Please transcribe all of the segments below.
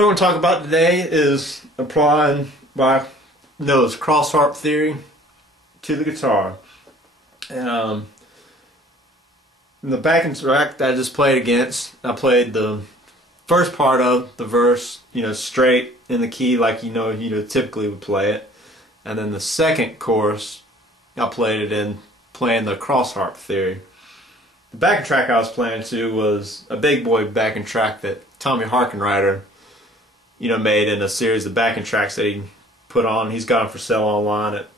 So what we're going to talk about today is applying what I know as Cross Harp Theory to the guitar. And in the backing track that I just played against, I played the first part of the verse, straight in the key like you typically would play it. And then the second chorus, I played it in playing the Cross Harp Theory. The backing track I was playing to was a big boy backing track that Tommy Harkenrider made in a series of backing tracks that he put on. He's got them for sale online at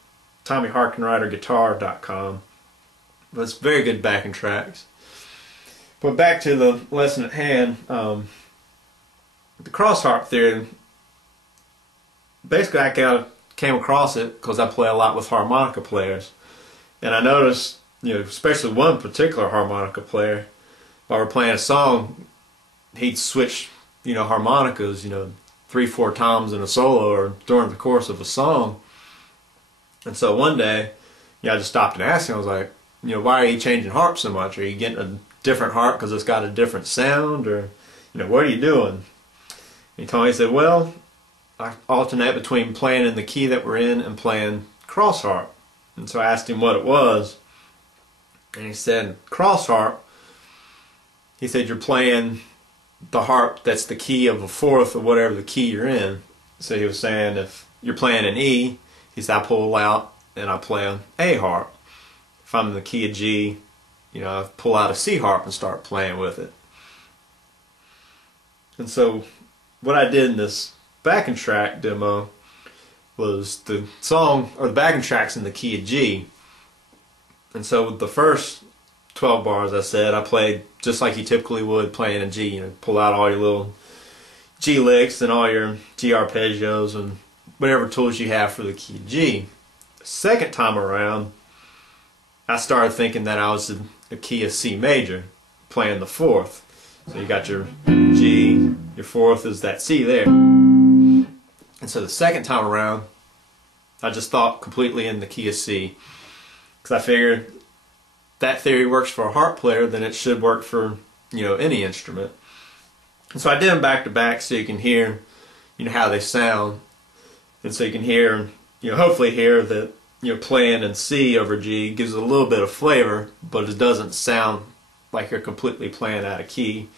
TommyHarkenriderGuitar.com. But it's very good backing tracks. But back to the lesson at hand, the Cross Harp Theory, basically I came across it because I play a lot with harmonica players. And I noticed, especially one particular harmonica player, while we're playing a song, he'd switch, harmonicas, 3-4 times in a solo or during the course of a song. And so one day, I just stopped and asked him, I was like, why are you changing harps so much? Are you getting a different harp because it's got a different sound? Or, what are you doing? And he told me, he said, well, I alternate between playing in the key that we're in and playing cross harp. And so I asked him what it was. And he said, cross harp, he said, you're playing the harp that's the key of a fourth of whatever the key you're in. So he was saying if you're playing an E, he said, I pull out and I play an A harp. If I'm in the key of G, I pull out a C harp and start playing with it. And so what I did in this backing track demo was the song, or the backing track's in the key of G. And so with the first 12 bars, I said, I played just like you typically would playing a G. Pull out all your little G licks and all your G arpeggios and whatever tools you have for the key of G. The second time around, I started thinking that I was in the key of C major, playing the fourth. So you got your G, your fourth is that C there. And so the second time around, I just thought completely in the key of C. Because I figured that theory works for a harp player, then it should work for, any instrument. And so I did them back to back so you can hear, how they sound. And so you can hear, hopefully hear that, playing in C over G gives it a little bit of flavor, but it doesn't sound like you're completely playing out of key.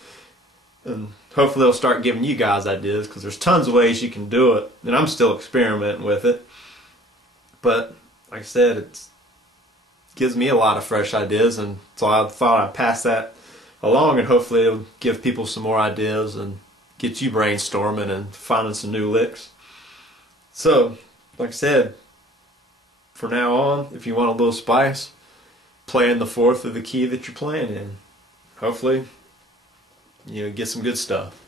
And hopefully they'll start giving you guys ideas, because there's tons of ways you can do it, and I'm still experimenting with it. But like I said, it gives me a lot of fresh ideas, and so I thought I'd pass that along, and hopefully it'll give people some more ideas and get you brainstorming and finding some new licks. So, like I said, from now on, if you want a little spice, play in the fourth of the key that you're playing in. Hopefully, get some good stuff.